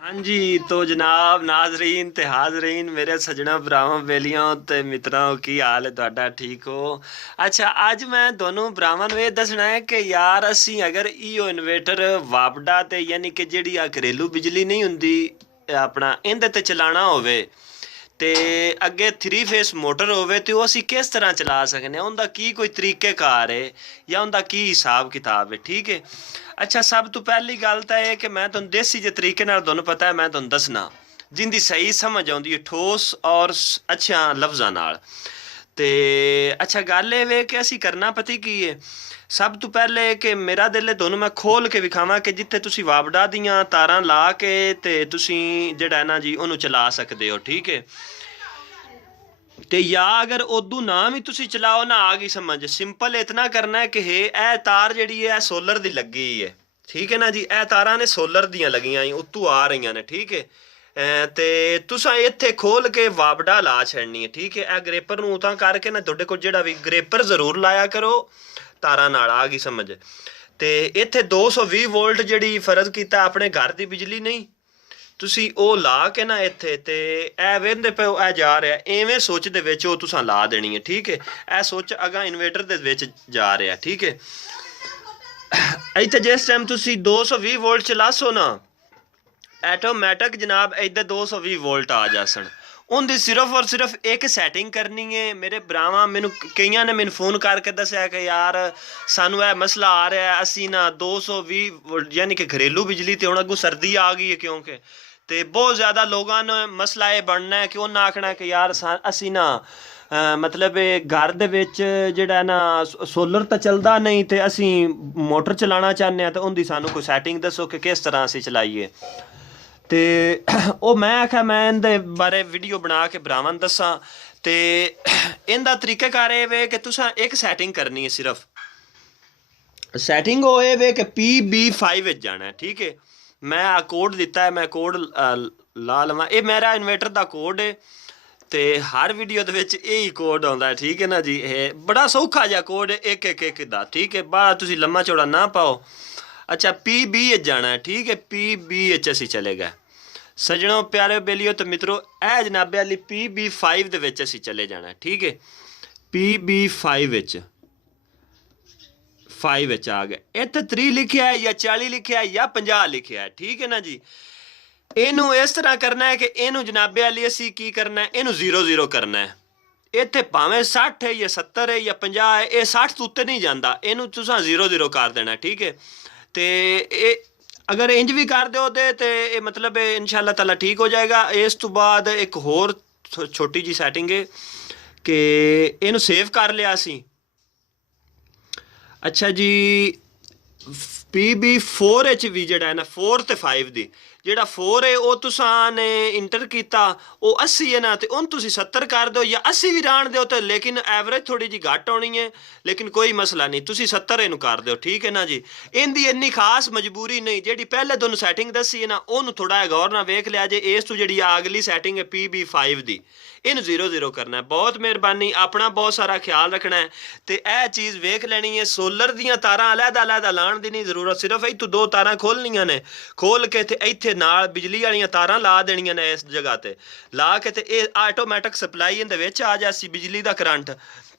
हाँ जी तो जनाब नाजरीन ते हाजरीन मेरे सजना भरावां बेलियां ते मित्रों की हाल है ਤੁਹਾਡਾ ठीक हो। अच्छा ਅੱਜ मैं दोनों ਭਰਾਵਾਂ ਨੂੰ ਇਹ ਦੱਸਣਾ ਹੈ ਕਿ ਯਾਰ ਅਸੀਂ ਅਗਰ ਈਓ ਇਨਵੇਟਰ ਵਾਪਡਾ ਤੇ ਯਾਨੀ ਕਿ ਜਿਹੜੀ ਆ ਘਰੇਲੂ ਬਿਜਲੀ ਨਹੀਂ ਹੁੰਦੀ ਆਪਣਾ ਇਹਦੇ ਤੇ ਚਲਾਣਾ ਹੋਵੇ ਤੇ ਅੱਗੇ 3 ਫੇਸ ਮੋਟਰ ਹੋਵੇ ਤੇ ਉਹ ਅਸੀਂ ਕਿਸ ਤਰ੍ਹਾਂ ਚਲਾ ਸਕਨੇ ਆ ਉਹਦਾ ਕੀ ਕੋਈ ਤਰੀਕੇਕਾਰ ਹੈ ਜਾਂ ਉਹਦਾ ਕੀ ਹਿਸਾਬ ਕਿਤਾਬ ਹੈ ਠੀਕ ਹੈ। ਅੱਛਾ ਸਭ ਤੋਂ ਪਹਿਲੀ ਗੱਲ ਤਾਂ ਇਹ ਕਿ ਮੈਂ ਤੁਹਾਨੂੰ ਦੇਸੀ ਜਿਹੇ ਤਰੀਕੇ ਨਾਲ ਤੁਹਾਨੂੰ ਪਤਾ ਹੈ ਮੈਂ ਤੁਹਾਨੂੰ ਦੱਸਣਾ ਜਿੰਦੀ ਸਹੀ ਸਮਝ ਆਉਂਦੀ ਹੈ ਠੋਸ ਔਰ ਅੱਛਾ ਲਫ਼ਜ਼ਾਂ ਨਾਲ। ਤੇ ਅੱਛਾ ਗੱਲ ਇਹ ਵੇ ਕਿ ਅਸੀਂ ਕਰਨਾ ਪਤੀ ਕੀ ਹੈ ਸਭ ਤੋਂ ਪਹਿਲੇ ਕਿ ਮੇਰਾ ਦਿਲ ਹੈ ਤੁਹਾਨੂੰ ਮੈਂ ਖੋਲ ਕੇ ਵਿਖਾਵਾਂ ਕਿ ਜਿੱਥੇ ਤੁਸੀਂ ਵਾਪਡਾ ਦੀਆਂ ਤਾਰਾਂ ਲਾ ਕੇ ਤੇ ਤੁਸੀਂ ਜਿਹੜਾ ਨਾ ਜੀ ਉਹਨੂੰ ਚਲਾ ਸਕਦੇ ਹੋ ਠੀਕ ਹੈ। ਤੇ ਜਾਂ ਅਗਰ ਉਦੋਂ ਨਾ ਵੀ ਤੁਸੀਂ ਚਲਾਓ ਨਾ ਆ ਗਈ ਸਮਝ ਸਿੰਪਲ ਇਤਨਾ ਕਰਨਾ ਹੈ ਕਿ ਇਹ ਤਾਰ ਜਿਹੜੀ ਹੈ ਸੋਲਰ ਦੀ ਲੱਗੀ ਹੈ ਠੀਕ ਹੈ ਨਾ ਜੀ। ਇਹ ਤਾਰਾਂ ਨੇ ਸੋਲਰ ਦੀਆਂ ਲੱਗੀਆਂ ਉੱਤੋਂ ਆ ਰਹੀਆਂ ਨੇ ਠੀਕ ਹੈ। ਤੇ ਤੁਸੀਂ ਇੱਥੇ ਖੋਲ ਕੇ ਵਾਪਡਾ ਲਾ ਛੱਡਣੀ ਹੈ ਠੀਕ ਹੈ। ਇਹ ਗ੍ਰੇਪਰ ਨੂੰ ਤਾਂ ਕਰਕੇ ਨਾ ਤੁਹਾਡੇ ਕੋਲ ਜਿਹੜਾ ਵੀ ਗ੍ਰੇਪਰ ਜ਼ਰੂਰ ਲਾਇਆ ਕਰੋ ਤਾਰਾਂ ਨਾਲ ਆ ਗਈ ਸਮਝ। ਤੇ ਇੱਥੇ 220 ਵੋਲਟ ਜਿਹੜੀ ਫਰਜ਼ ਕੀਤਾ ਆਪਣੇ ਘਰ ਦੀ ਬਿਜਲੀ ਨਹੀਂ ਤੁਸੀਂ ਉਹ ਲਾ ਕੇ ਨਾ ਇੱਥੇ ਤੇ ਇਹ ਵੇਖਦੇ ਪਿਓ ਇਹ ਜਾ ਰਿਹਾ ਐਵੇਂ ਸੁੱਚ ਦੇ ਵਿੱਚ ਉਹ ਤੁਸੀਂ ਲਾ ਦੇਣੀ ਹੈ ਠੀਕ ਹੈ। ਇਹ ਸੁੱਚ ਅਗਾ ਇਨਵੇਟਰ ਦੇ ਵਿੱਚ ਜਾ ਰਿਹਾ ਠੀਕ ਹੈ। ਇੱਥੇ ਜਿਸ ਟਾਈਮ ਤੁਸੀਂ 220 ਵੋਲਟ ਚਲਾਸੋ ਨਾ ਆਟੋਮੈਟਿਕ ਜਨਾਬ ਇੱਧਰ 220 ਵੋਲਟ ਆ ਜਾਸਣ ਉਹਦੀ ਸਿਰਫ ਔਰ ਸਿਰਫ ਇੱਕ ਸੈਟਿੰਗ ਕਰਨੀ ਹੈ। ਮੇਰੇ ਭਰਾਵਾਂ ਮੈਨੂੰ ਕਈਆਂ ਨੇ ਮੈਨੂੰ ਫੋਨ ਕਰਕੇ ਦੱਸਿਆ ਕਿ ਯਾਰ ਸਾਨੂੰ ਇਹ ਮਸਲਾ ਆ ਰਿਹਾ ਅਸੀਂ ਨਾ 220 ਯਾਨੀ ਕਿ ਘਰੇਲੂ ਬਿਜਲੀ ਤੇ ਹੁਣ ਅੱਗੋਂ ਸਰਦੀ ਆ ਗਈ ਹੈ ਕਿਉਂਕਿ ਤੇ ਬਹੁਤ ਜ਼ਿਆਦਾ ਲੋਕਾਂ ਨੂੰ ਮਸਲਾ ਇਹ ਬਣਨਾ ਹੈ ਕਿ ਉਹਨਾਂ ਆਖਣਾ ਕਿ ਯਾਰ ਅਸੀਂ ਨਾ ਮਤਲਬ ਇਹ ਘਰ ਦੇ ਵਿੱਚ ਜਿਹੜਾ ਨਾ ਸੋਲਰ ਤਾਂ ਚੱਲਦਾ ਨਹੀਂ ਤੇ ਅਸੀਂ ਮੋਟਰ ਚਲਾਉਣਾ ਚਾਹੁੰਦੇ ਹਾਂ ਤਾਂ ਉਹਦੀ ਸਾਨੂੰ ਕੋਈ ਸੈਟਿੰਗ ਦੱਸੋ ਕਿ ਕਿਸ ਤਰ੍ਹਾਂ ਅਸੀਂ ਚਲਾਈਏ। ਤੇ ਉਹ ਮੈਂ ਆਖਿਆ ਮੈਂ ਇਹਦੇ ਬਾਰੇ ਵੀਡੀਓ ਬਣਾ ਕੇ ਭਰਾਵਾਂ ਨੂੰ ਦੱਸਾਂ ਤੇ ਇਹਦਾ ਤਰੀਕਾਕਾਰ ਇਹ ਵੇ ਕਿ ਤੁਸੀਂ ਇੱਕ ਸੈਟਿੰਗ ਕਰਨੀ ਹੈ ਸਿਰਫ ਸੈਟਿੰਗ ਉਹ ਇਹ ਵੇ ਕਿ PB5 ਵਿੱਚ ਜਾਣਾ ਠੀਕ ਹੈ। ਮੈਂ ਆ ਕੋਡ ਦਿੱਤਾ ਹੈ ਮੈਂ ਕੋਡ ਲਾ ਲਵਾਂ ਇਹ ਮੇਰਾ ਇਨਵੇਟਰ ਦਾ ਕੋਡ ਹੈ ਤੇ ਹਰ ਵੀਡੀਓ ਦੇ ਵਿੱਚ ਇਹੀ ਕੋਡ ਆਉਂਦਾ ਠੀਕ ਹੈ ਨਾ ਜੀ। ਇਹ ਬੜਾ ਸੌਖਾ ਜਿਹਾ ਕੋਡ ਹੈ ਇੱਕ ਦਾ ਠੀਕ ਹੈ ਬਾਹਰ ਤੁਸੀਂ ਲੰਮਾ ਚੌੜਾ ਨਾ ਪਾਓ। अच्छा PB जाना है ठीक है PB ਅਸੀਂ ਚਲੇ ਗਏ ਸਜਣੋ ਪਿਆਰੇ ਬੇਲੀਓ ਤੇ ਮਿੱਤਰੋ ਇਹ ਜਨਾਬੇ ਵਾਲੀ PB5 ਦੇ ਵਿੱਚ ਅਸੀਂ ਚਲੇ ਜਾਣਾ ਠੀਕ ਹੈ। PB5 ਵਿੱਚ 5 ਵਿੱਚ ਆ ਗਏ ਇੱਥੇ 3 ਲਿਖਿਆ ਹੈ ਜਾਂ 40 ਲਿਖਿਆ ਹੈ ਜਾਂ 50 ਲਿਖਿਆ ਹੈ ਠੀਕ ਹੈ ਨਾ ਜੀ। ਇਹਨੂੰ ਇਸ ਤਰ੍ਹਾਂ ਕਰਨਾ ਹੈ ਕਿ ਇਹਨੂੰ ਜਨਾਬੇ ਵਾਲੀ ਅਸੀਂ ਕੀ ਕਰਨਾ ਹੈ ਇਹਨੂੰ 00 ਕਰਨਾ ਹੈ। ਇੱਥੇ ਭਾਵੇਂ 60 ਹੈ ਜਾਂ 70 ਹੈ ਜਾਂ 50 ਹੈ ਇਹ 60 ਤੋਂ ਉੱਤੇ ਨਹੀਂ ਜਾਂਦਾ ਇਹਨੂੰ ਤੁਸੀਂ 00 ਕਰ ਦੇਣਾ ਠੀਕ ਹੈ। ਤੇ ਇਹ ਅਗਰ ਇੰਜ ਵੀ ਕਰ ਦਿਓ ਤੇ ਇਹ ਮਤਲਬ ਇਨਸ਼ਾਅੱਲਾ ਤਾਲਾ ਠੀਕ ਹੋ ਜਾਏਗਾ। ਇਸ ਤੋਂ ਬਾਅਦ ਇੱਕ ਹੋਰ ਛੋਟੀ ਜੀ ਸੈਟਿੰਗ ਹੈ ਕਿ ਇਹਨੂੰ ਸੇਵ ਕਰ ਲਿਆ ਸੀ। ਅੱਛਾ ਜੀ PB4 ਵਿੱਚ ਵੀ ਜਿਹੜਾ ਹੈ ਨਾ 4 ਤੇ 5 ਦੀ ਜਿਹੜਾ 4 ਹੈ ਉਹ ਤੁਸੀਂ ਨੇ ਇੰਟਰ ਕੀਤਾ ਉਹ 80 ਹੈ ਨਾ ਤੇ ਉਹਨੂੰ ਤੁਸੀਂ 70 ਕਰ ਦਿਓ ਜਾਂ 80 ਵੀ ਰਹਿਣ ਦਿਓ ਤੇ ਲੇਕਿਨ ਐਵਰੇਜ ਥੋੜੀ ਜੀ ਘੱਟ ਆਉਣੀ ਹੈ ਲੇਕਿਨ ਕੋਈ ਮਸਲਾ ਨਹੀਂ ਤੁਸੀਂ 70 ਇਹਨੂੰ ਕਰ ਦਿਓ ਠੀਕ ਹੈ ਨਾ ਜੀ। ਇਹਦੀ ਇੰਨੀ ਖਾਸ ਮਜਬੂਰੀ ਨਹੀਂ ਜਿਹੜੀ ਪਹਿਲੇ ਤੁਹਾਨੂੰ ਸੈਟਿੰਗ ਦੱਸੀ ਹੈ ਨਾ ਉਹਨੂੰ ਥੋੜਾ ਜਿਹਾ ਗੌਰ ਨਾਲ ਵੇਖ ਲਿਆ ਜੇ ਇਸ ਤੋਂ ਜਿਹੜੀ ਅਗਲੀ ਸੈਟਿੰਗ ਹੈ PB5 ਦੀ ਇਹਨੂੰ 00 ਕਰਨਾ ਹੈ। ਬਹੁਤ ਮਿਹਰਬਾਨੀ ਆਪਣਾ ਬਹੁਤ ਸਾਰਾ ਖਿਆਲ ਰੱਖਣਾ ਹੈ ਤੇ ਇਹ ਚੀਜ਼ ਵੇਖ ਲੈਣੀ ਹੈ ਸੋਲਰ ਦੀਆਂ ਤਾਰਾਂ ਅਲੱਗ-ਅਲੱਗ ਲਾਉਣ ਦੀ ਨਹੀਂ ਜ਼ਰੂਰਤ ਸਿਰਫ ਇੱਥੋਂ 2 ਤਾਰਾਂ ਖੋਲਣੀਆਂ ਨੇ ਖੋਲ ਕੇ ਤੇ ਇੱਥੇ ਨਾਲ ਬਿਜਲੀ ਵਾਲੀਆਂ ਤਾਰਾਂ ਲਾ ਦੇਣੀਆਂ ਨੇ ਇਸ ਜਗ੍ਹਾ ਤੇ ਲਾ ਕੇ ਤੇ ਇਹ ਆਟੋਮੈਟਿਕ ਸਪਲਾਈ ਇਹਦੇ ਵਿੱਚ ਆ ਜਾਸੀ ਬਿਜਲੀ ਦਾ ਕਰੰਟ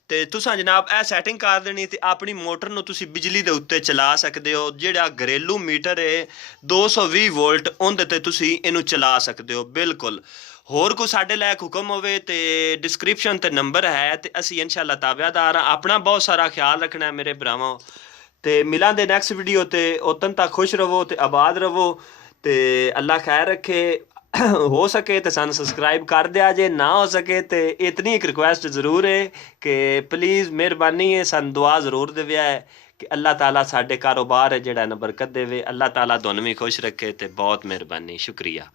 ਤੇ ਤੁਸੀਂ ਜਨਾਬ ਇਹ ਸੈਟਿੰਗ ਕਰ ਦੇਣੀ ਤੇ ਆਪਣੀ ਮੋਟਰ ਨੂੰ ਤੁਸੀਂ ਬਿਜਲੀ ਦੇ ਉੱਤੇ ਚਲਾ ਸਕਦੇ ਹੋ। ਜਿਹੜਾ ਘਰੇਲੂ ਮੀਟਰ ਹੈ 220 ਵੋਲਟ ਉਹਦੇ ਤੇ ਤੁਸੀਂ ਇਹਨੂੰ ਚਲਾ ਸਕਦੇ ਹੋ ਬਿਲਕੁਲ। ਹੋਰ ਕੋਈ ਸਾਡੇ ਲਾਇਕ ਹੁਕਮ ਹੋਵੇ ਤੇ ਡਿਸਕ੍ਰਿਪਸ਼ਨ ਤੇ ਨੰਬਰ ਹੈ ਤੇ ਅਸੀਂ ਇਨਸ਼ਾਅੱਲਾ ਤਾਬਿਆਦਾਰ ਹਾਂ। ਆਪਣਾ ਬਹੁਤ ਸਾਰਾ ਖਿਆਲ ਰੱਖਣਾ ਹੈ ਮੇਰੇ ਭਰਾਵਾਂ ਤੇ ਮਿਲਾਂਗੇ ਨੈਕਸਟ ਵੀਡੀਓ ਤੇ ਉਦੋਂ ਤੱਕ ਖੁਸ਼ ਰਹੋ ਤੇ ਆਬਾਦ ਰਹੋ ਤੇ ਅੱਲਾ ਖੈਰ ਰੱਖੇ। हो सके तो सानू सबसक्राइब कर दिया जे ना हो सके तो इतनी एक रिक्वेस्ट ज़रूर है कि प्लीज़ मेहरबानी है सानू दुआ ज़रूर देवे है कि अल्लाह ताला साडे कारोबार है जिहड़ा ना बरकत देवे अल्लाह ताला दोनों भी खुश रखे तो बहुत मेहरबानी शुक्रिया।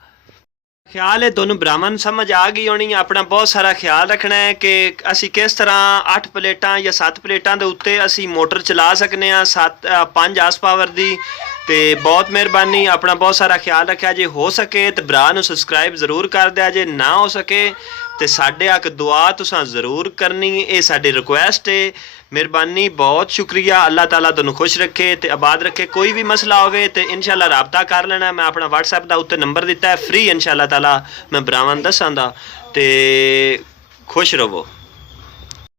ख्याल है दोनों ब्राह्मण समझ आ गई होनी अपना बहुत सारा ख्याल रखना है कि असी किस तरह 8 प्लेटां या 7 प्लेटां दे उत्ते असी मोटर चला सकने 5 हार्स पावर दी ਤੇ ਬਹੁਤ ਮਿਹਰਬਾਨੀ, ਆਪਣਾ ਬਹੁਤ ਸਾਰਾ ਖਿਆਲ ਰੱਖਿਆ ਜੇ। ਹੋ ਸਕੇ ਤੇ ਭਰਾ ਨੂੰ ਸਬਸਕ੍ਰਾਈਬ ਜ਼ਰੂਰ ਕਰ ਦਿਆ ਜੇ, ਨਾ ਹੋ ਸਕੇ ਤੇ ਸਾਡੇ ਹੱਕ ਦੁਆ ਤੁਸਾਂ ਜ਼ਰੂਰ ਕਰਨੀ, ਇਹ ਸਾਡੀ ਰਿਕੁਐਸਟ ਹੈ। ਮਿਹਰਬਾਨੀ, ਬਹੁਤ ਸ਼ੁਕਰੀਆ। ਅੱਲਾਹ ਤਾਲਾ ਤੁਹਾਨੂੰ ਖੁਸ਼ ਰੱਖੇ ਤੇ ਆਬਾਦ ਰੱਖੇ। ਕੋਈ ਵੀ ਮਸਲਾ ਹੋਵੇ ਤੇ ਇਨਸ਼ਾਅੱਲਾ ਰਾਬਤਾ ਕਰ ਲੈਣਾ। ਮੈਂ ਆਪਣਾ WhatsApp ਦਾ ਉੱਤੇ ਨੰਬਰ ਦਿੱਤਾ ਹੈ, ਫ੍ਰੀ ਇਨਸ਼ਾਅੱਲਾ ਤਾਲਾ ਮੈਂ ਭਰਾਵਾਂ ਨੂੰ ਦੱਸਾਂਦਾ। ਤੇ ਖੁਸ਼ ਰਹੋ।